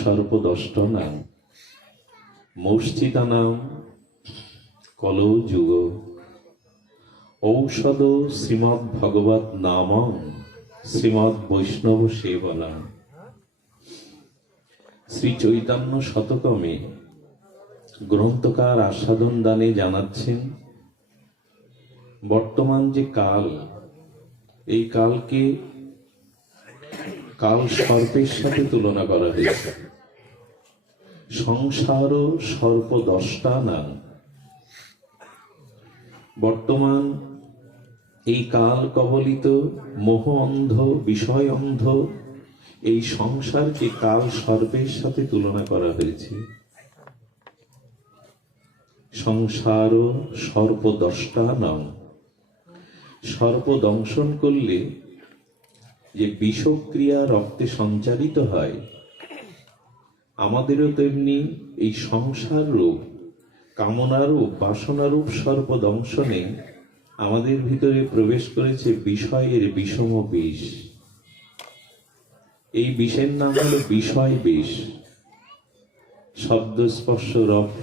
সর্বদষ্টনাম। মৌষ্ঠিতানাম কলৌ যুগ ঔষধ শ্রীমৎ ভগবত নাম শ্রীমৎ বৈষ্ণব সেবনা শ্রী চৈতন্য শতকমে গ্রন্থকার আস্বাদন দানে জানাচ্ছেন, বর্তমান যে কাল, এই কালকে কাল সর্পের সাথে তুলনা করা হয়েছে। সংসার সর্পদষ্টা নাম। বর্তমান এই কাল কবলিত মোহ অন্ধ, বিষয় অন্ধ, এই সংসারকে কাল সর্পের সাথে তুলনা করা হয়েছে। সংসার সর্পদষ্টা নাম। সর্প দংশন করলে যে বিষক্রিয়া রক্তে সঞ্চারিত হয়, আমাদেরও তেমনি এই সংসার রূপ, কামনারূপ, বাসনারূপ সর্পদংশনে আমাদের ভিতরে প্রবেশ করেছে বিষয়ের বিষম বিষ। এই বিষের নাম হলো বিষয় বিষ। শব্দ স্পর্শ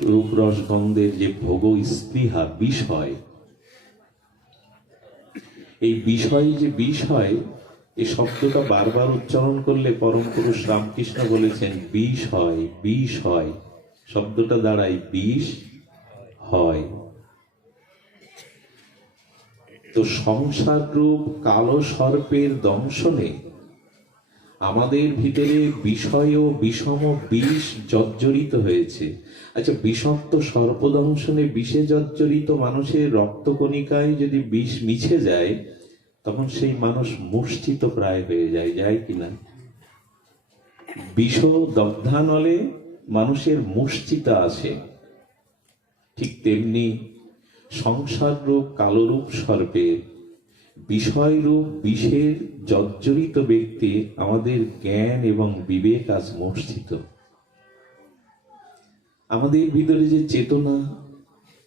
রূপ রস গন্ধের যে ভোগ স্পৃহা বিষয় এই বিষয় যে বিষ হয় এই শব্দটা বারবার উচ্চারণ করলে পরম পুরুষ রামকৃষ্ণ বলেছেন, বিষ হয় বিষ হয়। শব্দটা দাঁড়ায়, বিষ হয়। তো সংসার রূপ কালো সর্পের দংশনে আমাদের ভিতরে বিষয় ও বিষম বিষ জর্জরিত হয়েছে। আচ্ছা বিষাক্ত সর্পদংশনে বিষে জর্জরিত মানুষের রক্তকণিকায় যদি বিষ মিছে যায় তখন সেই মানুষ মূর্ছিত প্রায় হয়ে যায় যায় কিনা বিষ দগ্ধানলে মানুষের মূর্ছিতা আসে। ঠিক তেমনি সংসার রূপ কালরূপ সর্পের বিষয়রূপ, বিষের জর্জরিত ব্যক্তি আমাদের জ্ঞান এবং বিবেক আজ মূর্ছিত আমাদের ভিতরে যে চেতনা,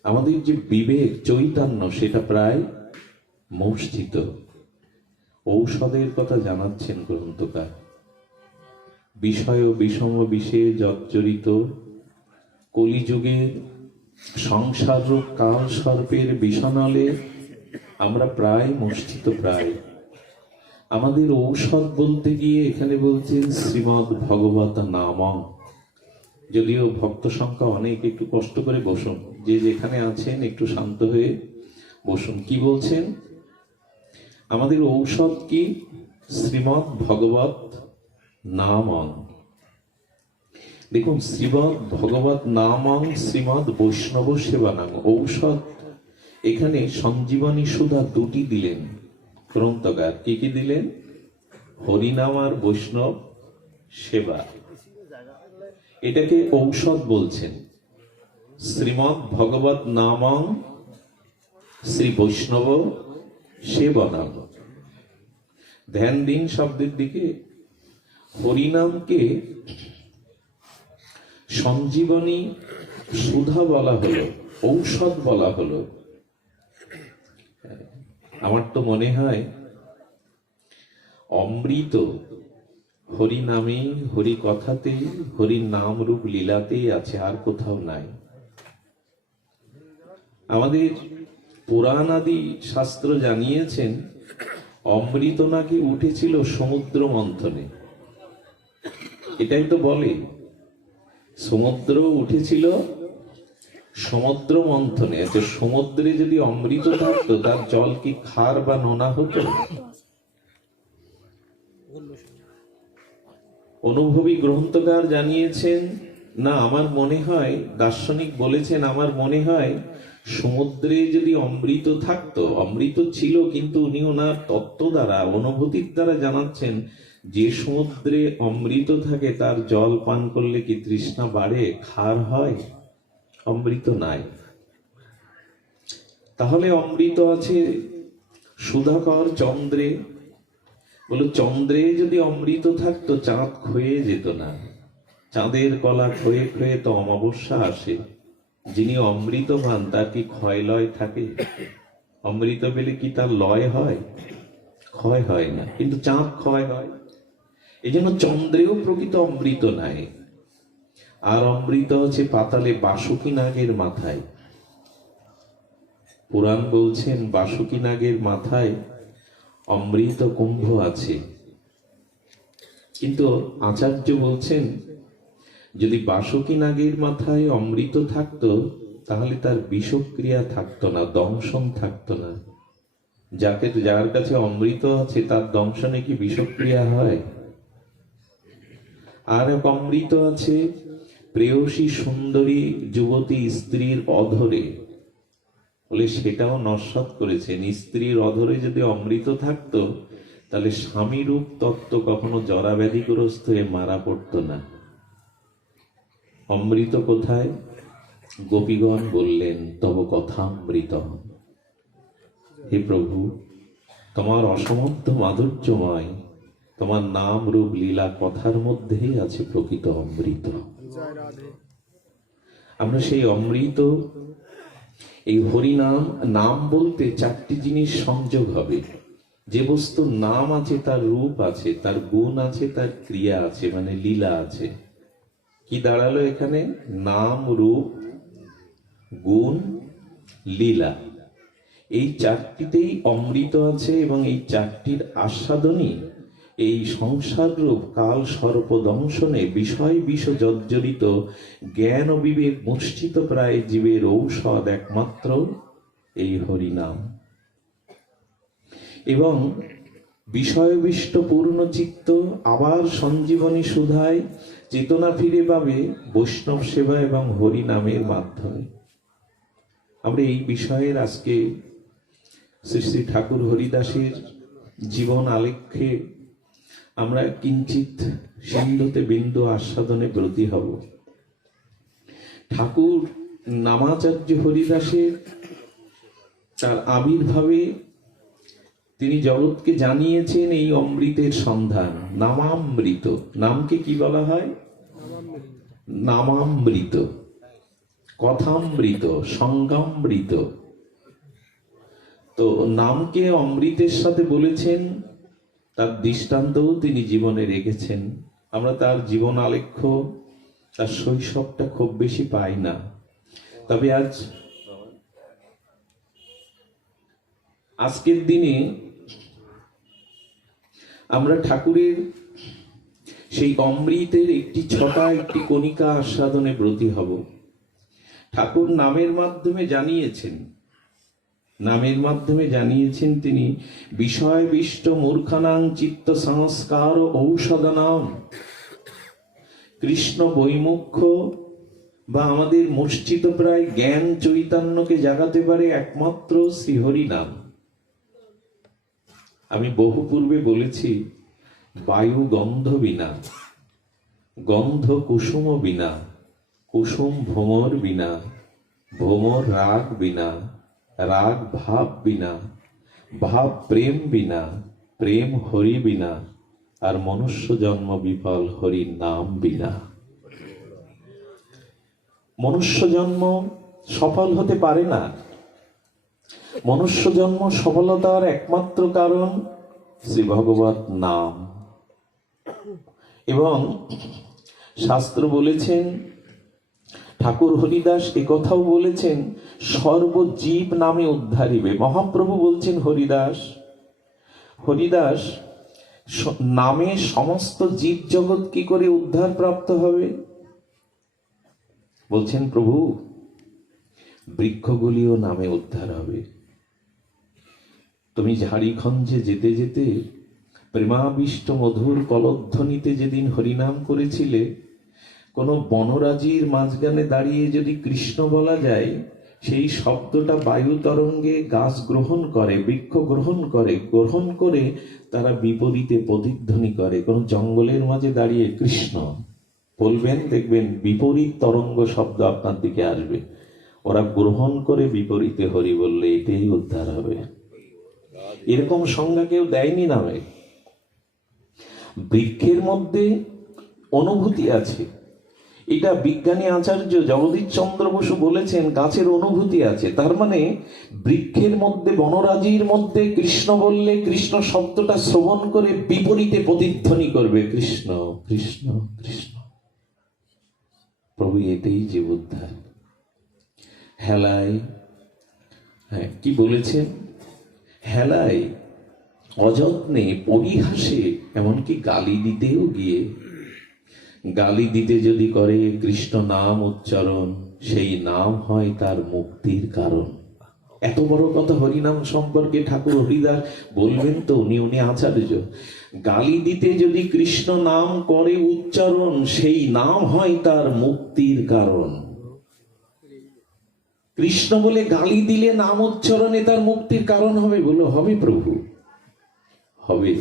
আমাদের যে বিবেক, চৈতন্য, সেটা প্রায় মূর্ছিত ঔষধের কথা জানাচ্ছেন গ্রন্থকার। বিষয় বিষম বিষে জর্জরিত কলিযুগের সংসার কাল সর্পের বিষণলে আমরা প্রায় মূর্ছিত প্রায়। আমাদের ঔষধ বলতে গিয়ে এখানে বলছেন শ্রীমদ ভগবত নামং। যদিও ভক্ত সংখ্যা অনেক, একটু কষ্ট করে বসুন। যে যেখানে আছেন, একটু শান্ত হয়ে বসুন। কি বলছেন? আমাদের ঔষধ কি? শ্রীমদ ভগবত নামং। দেখুন শ্রীমদ ভগবত নামং শ্রীমদ বৈষ্ণব সেবানাং ঔষধ এখানে সঞ্জীবনী সুধা দুটি দিলেন। গ্রন্থকার কি কি দিলেন? হরিনাম আর বৈষ্ণব সেবা। এটাকে ঔষধ বলছেন। শ্রীমৎ ভগবত নামং, শ্রী বৈষ্ণব সেবনাম ধ্যান দিন শব্দের দিকে। হরিনামকে সঞ্জীবনী সুধা বলা হলো, ঔষধ বলা হলো। আমার তো মনে হয়, অমৃত হরি নামে হরি কথাতে হরি নাম রূপ লীলাতেই আছে, আর কোথাও নাই। আমাদের পুরাণ আদি শাস্ত্র জানিয়েছেন, অমৃত নাকি উঠেছিল সমুদ্র মন্থনে এটাই তো বলে, সমুদ্র উঠেছিল সমুদ্র মন্থনে আচ্ছা সমুদ্রে যদি অমৃত থাকতো, তার জল কি খার বা নোনা হতো? অনুভবী গ্রন্থকার জানিয়েছেন, না, আমার মনে হয়, দার্শনিক বলেছেন, আমার মনে হয় সমুদ্রে যদি অমৃত থাকতো, অমৃত ছিল কিন্তু উনি ওনার তত্ত্ব দ্বারা, অনুভূতির দ্বারা জানাচ্ছেন যে সমুদ্রে অমৃত থাকে, তার জল পান করলে কি তৃষ্ণা বাড়ে? খার হয়? অমৃত নাই। তাহলে অমৃত আছে সুধাকর চন্দ্রে। বলে, চন্দ্রে যদি অমৃত থাকতো, চাঁদ ক্ষয়ে যেত না। চাঁদের কলা ক্ষয়ে ক্ষয়ে তো অমাবস্যা আসে। যিনি অমৃত পান তার কি ক্ষয় লয় থাকে? অমৃত পেলে কি তার লয় হয়? ক্ষয় হয় না, কিন্তু চাঁদ ক্ষয় হয়। এই জন্য চন্দ্রেও প্রকৃত অমৃত নাই। আর অমৃত হচ্ছে পাতালে বাসুকি নাগের মাথায়। পুরাণ বলছেন, বাসুকি নাগের মাথায় অমৃত কুম্ভ আছে। কিন্তু আচার্য বলছেন যদি বাসুকি নাগের মাথায় অমৃত থাকতো, তাহলে তার বিষক্রিয়া থাকতো না, দংশন থাকতো না। যাকে যার কাছে অমৃত আছে, তার দংশনে কি বিষক্রিয়া হয়? আর এক অমৃত আছে, প্রেয়সী সুন্দরী যুবতী স্ত্রীর অধরে। বলে সেটাও নস্বাত করেছেন, স্ত্রীর অধরে যদি অমৃত থাকতো, তাহলে স্বামীরূপ তত্ত্ব কখনো জরাব্যাধিগ্রস্ত হয়ে মারা পড়তো না। অমৃত কোথায়? গোপীগণ বললেন, তব কথামৃত হে প্রভু, তোমার অসমর্থ মাধুর্যময়, তোমার নাম রূপ লীলা কথার মধ্যেই আছে প্রকৃত অমৃত। আমরা সেই অমৃত, এই হরিনাম, নাম বলতে চারটি জিনিস সংযোগ হবে। যে বস্তু নাম আছে, তার রূপ আছে, তার গুণ আছে, তার ক্রিয়া আছে মানে লীলা আছে। কি দাঁড়াল এখানে? নাম, রূপ, গুণ, লীলা। এই চারটিতেই অমৃত আছে এবং এই চারটির আস্বাদনই এই সংসার রূপ, কাল সর্প দংশনে বিষয় বিষ জর্জরিত, জ্ঞান ও বিবেক মুষ্টিত প্রায় জীবের ঔষধ একমাত্র এই হরিনাম। এবং বিষয়বিষ্ট পূর্ণ চিত্ত আবার সঞ্জীবনী সুধায় চেতনা ফিরে পাবে বৈষ্ণব সেবা এবং হরি নামের মাধ্যমে। আমরা এই বিষয়ের আজকে শ্রী শ্রী ঠাকুর হরিদাসের জীবন আলেখ্যে আমরা কিঞ্চিত সিন্ধুতে বিন্দু আস্বাদনে ব্রতী হব। ঠাকুর নামাচার্য হরিদাসের তার আবির্ভাবে তিনি জগৎকে জানিয়েছেন এই অমৃতের সন্ধান, নামামৃত। নামকে কি বলা হয়? নামামৃত। কথামৃত সংগামৃত তো নামকে অমৃতের সাথে বলেছেন, তার দৃষ্টান্তও তিনি জীবনে রেখেছেন। আমরা তার জীবন আলেখ্য, তার শৈশবটা খুব বেশি পাই না। তবে আজ, আজকের দিনে আমরা ঠাকুরের সেই অমৃতের একটি ছটা, একটি কণিকা আস্বাদনে ব্রতী হব। ঠাকুর নামের মাধ্যমে জানিয়েছেন, নামের মাধ্যমে জানিয়েছেন তিনি, বিষয়বিষ্ট মূর্খানাং চিত্ত সংস্কার ঔষধনাম। কৃষ্ণ বৈমুখ্য বা আমাদের মূর্ছিত প্রায় জ্ঞান চৈতন্যকে জাগাতে পারে একমাত্র শ্রীহরি নাম আমি বহু পূর্বে বলেছি, বায়ু গন্ধ বিনা, গন্ধ কুসুম বিনা, কুসুম ভ্রমর বিনা, ভ্রমর রাগ বিনা, রাগ ভাব বিনা, ভাব প্রেম বিনা, প্রেম হরি বিনা, আর মনুষ্য জন্ম বিফল হরি নাম বিনা। মনুষ্য জন্ম সফল হতে পারে না মনুষ্য জন্ম সফলতার একমাত্র কারণ শ্রী ভগবত নাম। এবং শাস্ত্র বলেছেন, ঠাকুর হরিদাস কথাও বলেছেন, সর্বজীব নামে উদ্ধারিবে। মহাপ্রভু বলছেন হরিদাস হরিদাস নামে সমস্ত জীব জগৎ কি করে উদ্ধার প্রাপ্ত হবে? বলছেন প্রভু, বৃক্ষগুলিও নামে উদ্ধার হবে। তুমি ঝাড়িখঞ্জে যেতে যেতে প্রেমাবিষ্ট মধুর কলধ্বনিতে যেদিন হরিনাম করেছিলে, কোনো বনরাজির মাঝখানে দাঁড়িয়ে যদি কৃষ্ণ বলা যায়, সেই শব্দটা বায়ু তরঙ্গে গাছ গ্রহণ করে, বৃক্ষ গ্রহণ করে গ্রহণ করে তারা বিপরীতে প্রতিধ্বনি করে। কোন জঙ্গলের মাঝে দাঁড়িয়ে কৃষ্ণ বলবেন, দেখবেন বিপরীত তরঙ্গ শব্দ আপনার দিকে আসবে। ওরা গ্রহণ করে বিপরীতে হরি বললে এটাই উদ্ধার হবে। এরকম সংজ্ঞা কেউ দেয়নি নামে। বৃক্ষের মধ্যে অনুভূতি আছে। এটা বিজ্ঞানী আচার্য জগদীশ চন্দ্র বসু বলেছেন, গাছের অনুভূতি আছে। তার মানে বৃক্ষের মধ্যে, বনরাজির মধ্যে কৃষ্ণ বললে কৃষ্ণ শব্দটা শ্রবণ করে বিপরীতে প্রতিধ্বনি করবে, কৃষ্ণ কৃষ্ণ কৃষ্ণ। প্রভু এতেই জীব উদ্ধার। হেলায় হ্যাঁ কি বলেছেন? হেলায়, অযত্নে পরিহাসে এমনকি গালি দিতেও গিয়ে। গালি দিতে যদি করে কৃষ্ণ নাম উচ্চারণ, সেই নাম হয় তার মুক্তির কারণ। এত বড় কথা হরিনাম সম্পর্কে ঠাকুর হরিদাস বলবেন তো, উনি উনি আচার্য। গালি দিতে যদি কৃষ্ণ নাম করে উচ্চারণ, সেই নাম হয় তার মুক্তির কারণ। কৃষ্ণ বলে গালি দিলে নাম উচ্চারণে তার মুক্তির কারণ হবে বলো, হবে প্রভু। হবে।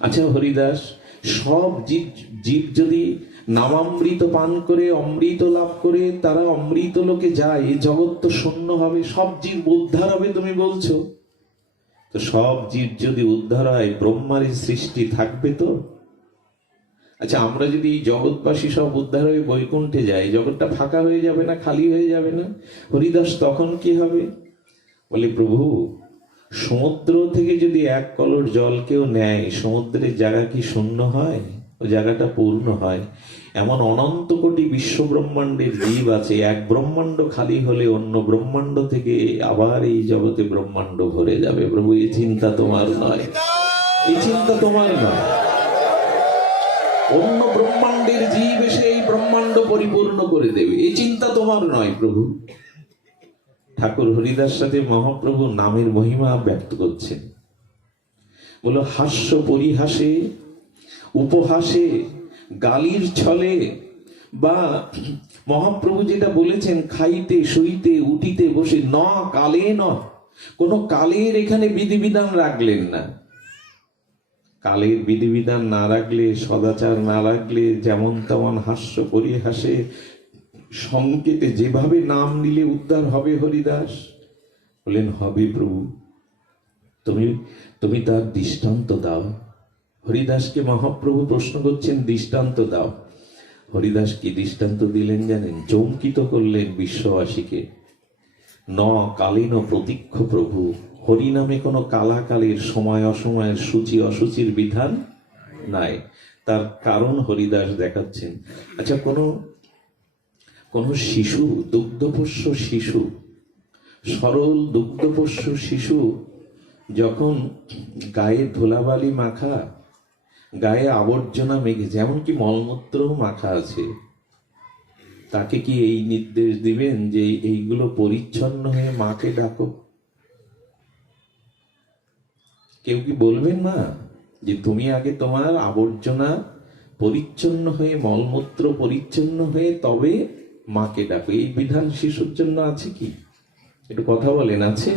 আচ্ছা হরিদাস, সব জীব জীব যদি নামামৃত পান করে, অমৃত লাভ করে, তারা অমৃত লোকে যায় জগৎ তো শূন্য হবে, সব জীব উদ্ধার হবে তুমি বলছো। তো সব জীব যদি উদ্ধার হয়, ব্রহ্মার এই সৃষ্টি থাকবে তো? আচ্ছা আমরা যদি এই জগৎবাসী সব উদ্ধার হয়ে বৈকুণ্ঠে যাই, জগৎটা ফাঁকা হয়ে যাবে না, খালি হয়ে যাবে না? হরিদাস তখন কি হবে? বলে, প্রভু, সমুদ্র থেকে যদি এক কলর জল কেউ নেয়, সমুদ্রের জায়গা কি শূন্য হয়? ও জায়গাটা পূর্ণ হয়। এমন অনন্ত কোটি বিশ্ব ব্রহ্মাণ্ডের জীব আছে, এক ব্রহ্মাণ্ড খালি হলে অন্য ব্রহ্মাণ্ড থেকে আবার এই জগতে ব্রহ্মাণ্ড ভরে যাবে। প্রভু, এই চিন্তা তোমার নয়। এই চিন্তা তোমার নয়। অন্য ব্রহ্মাণ্ডের জীব এসে এই ব্রহ্মাণ্ড পরিপূর্ণ করে দেবে। এই চিন্তা তোমার নয়, প্রভু। ঠাকুর হরিদাস সাথে মহাপ্রভু নামের মহিমা ব্যক্ত করছেন। বলো, হাস্য পরিহাসে, উপহাসে, গালির ছলে, বা মহাপ্রভু যেটা বলেছেন, খাইতে, শুইতে, উঠিতে, বসে, ন কালে ন, কোন কালের এখানে বিধিবিধান রাখলেন না। কালের বিধিবিধান না রাখলে, সদাচার না রাখলে, যেমন তেমন হাস্য পরিহাসে সংকেতে যেভাবে নাম নিলে উদ্ধার হবে হরিদাস। বলেন, হবে প্রভু, তুমি তুমি তার দৃষ্টান্ত দাও। হরিদাসকে মহাপ্রভু প্রশ্ন করছেন, দৃষ্টান্ত দাও। হরিদাস কি দৃষ্টান্ত দিলেন জানেন? চমকিত করলেন বিশ্ববাসীকে। ন, কালীন প্রতীক্ষ প্রভু। হরিনামে কোনো কালাকালের সময় অসময়ের সূচি অসুচির বিধান নাই। তার কারণ হরিদাস দেখাচ্ছেন। আচ্ছা কোনো কোনো শিশু, দুগ্ধপোষ্য শিশু, সরল দুগ্ধপোষ্য শিশু যখন গায়ে ধুলাবালি মাখা, গায়ে আবর্জনা মেঘে যেমন কি মলমূত্র মাখা আছে, তাকে কি এই নির্দেশ দিবেন যে এইগুলো পরিচ্ছন্ন হয়ে মাকে ডাকো কেউ কি বলবেন না। যে তুমি আগে তোমার আবর্জনা পরিচ্ছন্ন হয়ে, মলমূত্র পরিচ্ছন্ন হয়ে তবে মাকে ডাকো। এই বিধান শিশুর জন্য আছে কি? একটু কথা বলেন, আছে?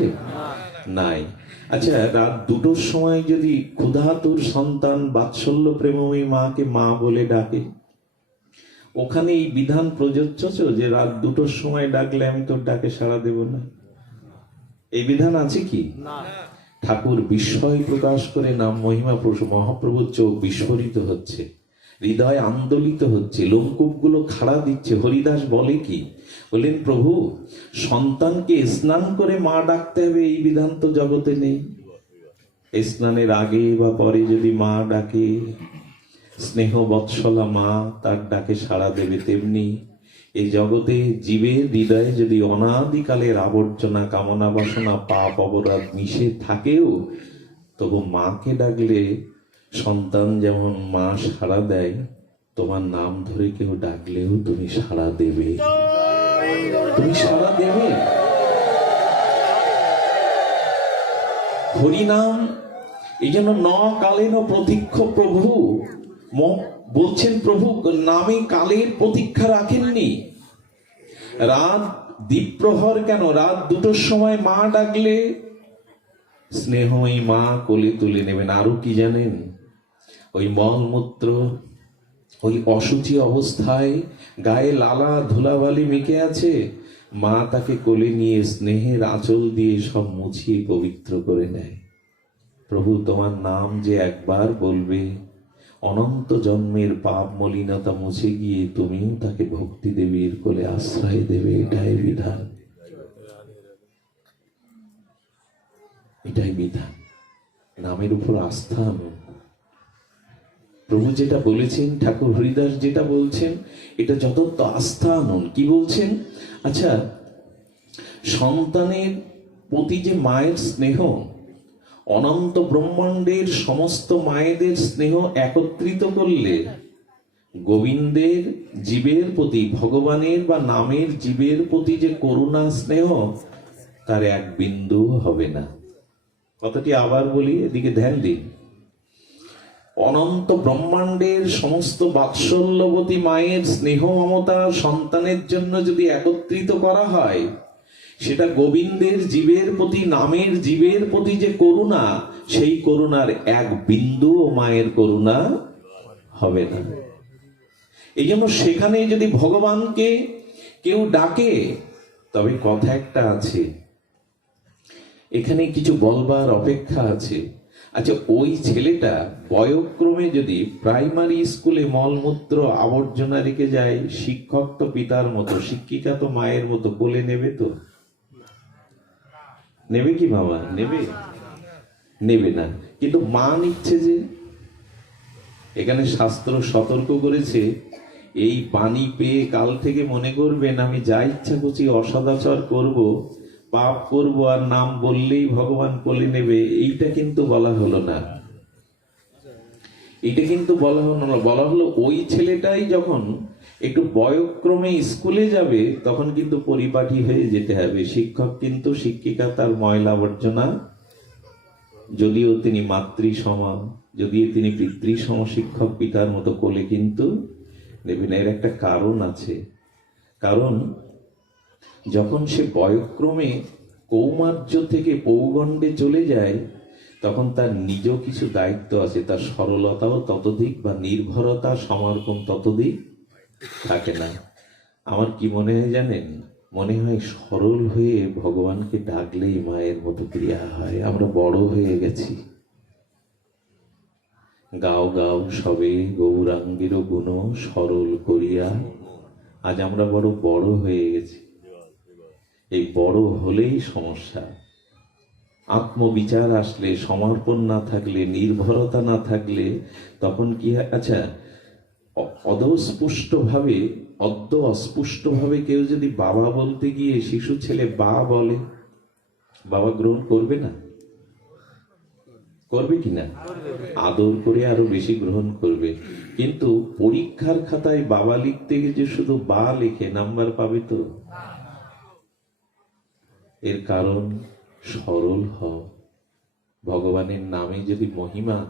নাই। আচ্ছা রাত দুটোর সময় যদি ক্ষুধাতুর সন্তান বাৎসল্য প্রেমময়ী মাকে মা বলে ডাকে? ওখানে এই বিধান প্রযোজ্য যে রাত দুটোর সময় ডাকলে আমি তোর ডাকে সাড়া দেব না। এই বিধান আছে কি? ঠাকুর বিস্ময় প্রকাশ করে নাম মহিমা প্রভু মহাপ্রভুর চোখ বিস্ফোরিত হচ্ছে। হৃদয় আন্দোলিত হচ্ছে। লোমকূপগুলো খাড়া দিচ্ছে। হরিদাস বলে কি? বললেন, প্রভু, সন্তানকে স্নান করে মা ডাকতে হবে, এই বিধান তো জগতে নেই। স্নানের আগে বা পরে যদি মা ডাকে, স্নেহ বৎসলা মা তার ডাকে সাড়া দেবে তেমনি। এই জগতে জীবের হৃদয়ে যদি অনাদিকালের আবর্জনা, কামনা বাসনা, পাপ অপরাধ মিশে থাকেও, তবু মাকে ডাকলে সন্তান যেমন মা সাড়া দেয়, তোমার নাম ধরে কেউ ডাকলেও তুমি সাড়া দেবে। তুমি সাড়া দেবে। হরিনাম, এই জন্য ন কালেন প্রতীক্ষ প্রভু। বলছেন প্রভু, নামে কালের প্রতীক্ষা রাখেননি। রাত দ্বীপ্রহর কেন? রাত দুটোর সময় মা ডাকলে স্নেহময়ী মা কোলে তুলে নেবেন। আরও কি জানেন? ওই মলমূত্র, ওই অসুচি অবস্থায় গায়ে লালা ধুলাবালি মেখে আছে, মা তাকে কোলে নিয়ে স্নেহের আঁচল দিয়ে সব মুছিয়ে পবিত্র করে নেয়। প্রভু, তোমার নাম যে একবার বলবে অনন্ত জন্মের পাপ মলিনতা মুছে গিয়ে তুমিও তাকে ভক্তি দেবীর কোলে আশ্রয় দেবে, এটাই বিধান। এটাই বিধান। নামের উপর আস্থা প্রভু যেটা বলেছেন, ঠাকুর হরিদাস যেটা বলছেন, এটা যথার্থ আস্থা আনুন। কি বলছেন? আচ্ছা সন্তানের প্রতি যে মায়ের স্নেহ অনন্ত ব্রহ্মাণ্ডের সমস্ত মায়েদের স্নেহ একত্রিত করলে গোবিন্দের জীবের প্রতি, ভগবানের বা নামের জীবের প্রতি যে করুণা স্নেহ, তার এক বিন্দু হবে না। কথাটি আবার বলি, এদিকে ধ্যান দিন। অনন্ত ব্রহ্মাণ্ডের সমস্ত বাৎসল্যবতী মায়ের স্নেহ মমতা সন্তানের জন্য যদি একত্রিত করা হয় সেটা গোবিন্দের জীবের প্রতি, নামের জীবের প্রতি যে করুণা, সেই করুণার এক বিন্দু ও মায়ের করুণা হবে না। এই জন্য সেখানে যদি ভগবানকে কেউ ডাকে, তবে কথা একটা আছে। এখানে কিছু বলবার অপেক্ষা আছে। আচ্ছা ওই ছেলেটা বয়ক্রমে যদি প্রাইমারি স্কুলে মলমূত্র আবর্জনা রেখে যায়, শিক্ষক তো পিতার মতো, শিক্ষিকা তো মায়ের মতো, বলে নেবে তো? নেবে কি বাবা? নেবে? নেবে না। কিন্তু মা নিচ্ছে যে, এখানে শাস্ত্র সতর্ক করেছে, এই পানি পেয়ে কাল থেকে মনে করবেন, আমি যা ইচ্ছা করছি অসদাচর করব, পাপ করব, আর নাম বললেই ভগবান কোলে নেবে, এইটা কিন্তু বলা হলো না। এটা কিন্তু বলা হলো না। বলা হলো ওই ছেলেটাই যখন একটু বয়ক্রমে স্কুলে যাবে, তখন কিন্তু পরিপাটি হয়ে যেতে হবে। শিক্ষক কিন্তু শিক্ষিকা তার ময়লা আবর্জনা যদিও তিনি মাতৃ সমান যদিও তিনি পিতৃ সম শিক্ষক পিতার মতো কোলে কিন্তু নেবেন এর একটা কারণ আছে। কারণ যখন সে বয়ক্রমে কৌমার্য থেকে পৌগণ্ডে চলে যায়, তখন তার নিজ কিছু দায়িত্ব আছে। তার সরলতাও ততোধিক বা নির্ভরতা, সমর্পণ ততোধিক। থাকে না। আমার কি মনে হয় জানেন? মনে হয় সরল হয়ে ভগবানকে ডাকলেই মায়ের মতো ক্রিয়া হয়। আমরা বড় হয়ে গেছি। গাও গাও, সবে গৌরাঙ্গের গুণ সরল করিয়া আজ আমরা বড় বড় হয়ে গেছি। এই বড় হলেই সমস্যা। আত্মবিচার আসলে, সমর্পণ না থাকলে, নির্ভরতা না থাকলে তখন কি আচ্ছা অদস্পুষ্টভাবে অদ্য অস্পুষ্টভাবে কেউ যদি বাবা বলতে গিয়ে শিশু ছেলে বা বলে, বাবা গ্রহণ করবে না? করবে কিনা আদর করে আরও বেশি গ্রহণ করবে। কিন্তু পরীক্ষার খাতায় বাবা লিখতে গিয়ে শুধু বা লিখে, নাম্বার পাবে তো? এর কারণ সরল হও। ভগবানের নামে যদি মহিমা,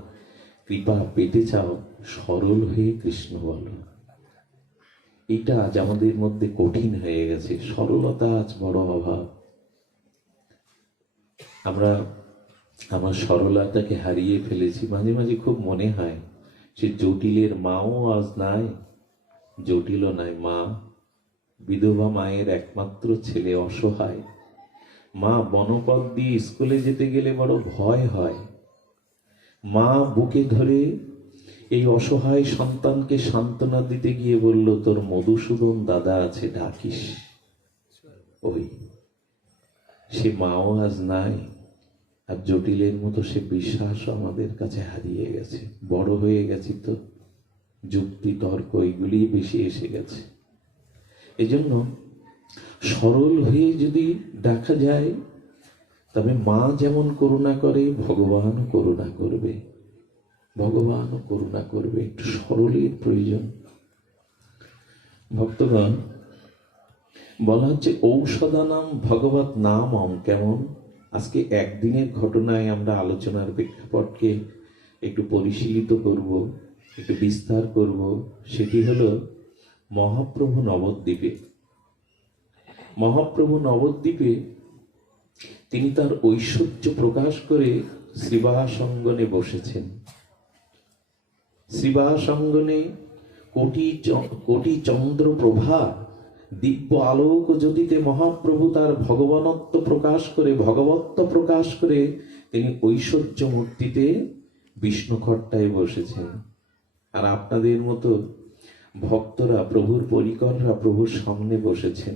কৃপা পেতে চাও সরল হয়ে কৃষ্ণ বলো। এটা আজ আমাদের মধ্যে কঠিন হয়ে গেছে। সরলতা আজ বড় অভাব। আমরা আমার সরলতাকে হারিয়ে ফেলেছি। মাঝে মাঝে খুব মনে হয়, সে জটিলের মাও আজ নাই, জটিলও নাই মা। বিধবা মায়ের একমাত্র ছেলে অসহায়। মা বনপথ দিয়ে স্কুলে যেতে গেলে বড় ভয় হয়। মা বুকে ধরে এই অসহায় সন্তানকে সান্ত্বনা দিতে গিয়ে বলল, তোর মধুসূদন দাদা আছে, ডাকিস। ওই, সে মাও আজ নাই, আর জটিলের মতো সে বিশ্বাসও আমাদের কাছে হারিয়ে গেছে। বড় হয়ে গেছি তো, যুক্তি, তর্ক, এগুলি বেশি এসে গেছে। এজন্য সরল হয়ে যদি দেখা যায়, তবে মা যেমন করুণা করে, ভগবানও করুণা করবে। ভগবানও করুণা করবে, একটু সরলের প্রয়োজন। ভক্তগণ, বলা হচ্ছে ঔষধানাম ভগবত নামম কেমন? আজকে একদিনের ঘটনায় আমরা আলোচনার প্রেক্ষাপটকে একটু পরিশীলিত করব, একটু বিস্তার করব। সেটি হলো মহাপ্রভু নবদ্বীপে। মহাপ্রভু নবদ্বীপে তিনি তার ঐশ্বর্য প্রকাশ করে শ্রীবাসঙ্গনে বসেছেন। শ্রীবাসঙ্গনে কোটি কোটি চন্দ্র প্রভা, দিব্য আলোক জ্যোতিতে মহাপ্রভু তার ভগবানত্ব প্রকাশ করে, ভগবত্ব প্রকাশ করে তিনি ঐশ্বর্য মূর্তিতে বিষ্ণু খট্টায় বসেছেন। আর আপনাদের মতো ভক্তরা, প্রভুর পরিকররা প্রভুর সামনে বসেছেন।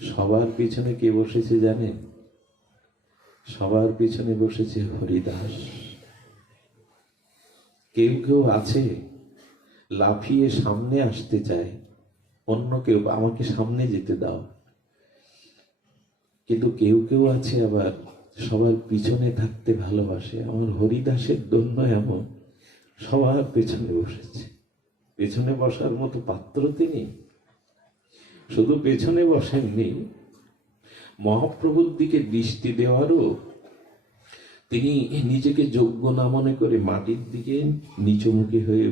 সবার পিছনে কে বসেছে জানেন? সবার পিছনে বসেছে হরিদাস। কেউ কেউ আছে, লাফিয়ে সামনে আসতে চায়। অন্য কেউ, আমাকে সামনে যেতে দাও। কিন্তু কেউ কেউ আছে আবার সবার পিছনে থাকতে ভালোবাসে। আমার হরিদাসের দন্য এমন, সবার পেছনে বসেছে। পেছনে বসার মতো পাত্র তিনি? শুধু পেছনে বসেননি, মহাপ্রভুর দিকে দৃষ্টি দেওয়ারও তিনি নিজেকে যোগ্য না মনে করে মাটির দিকে নিচুমুখী হয়ে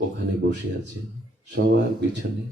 ওখানে বসে আছেন, সবার পিছনে।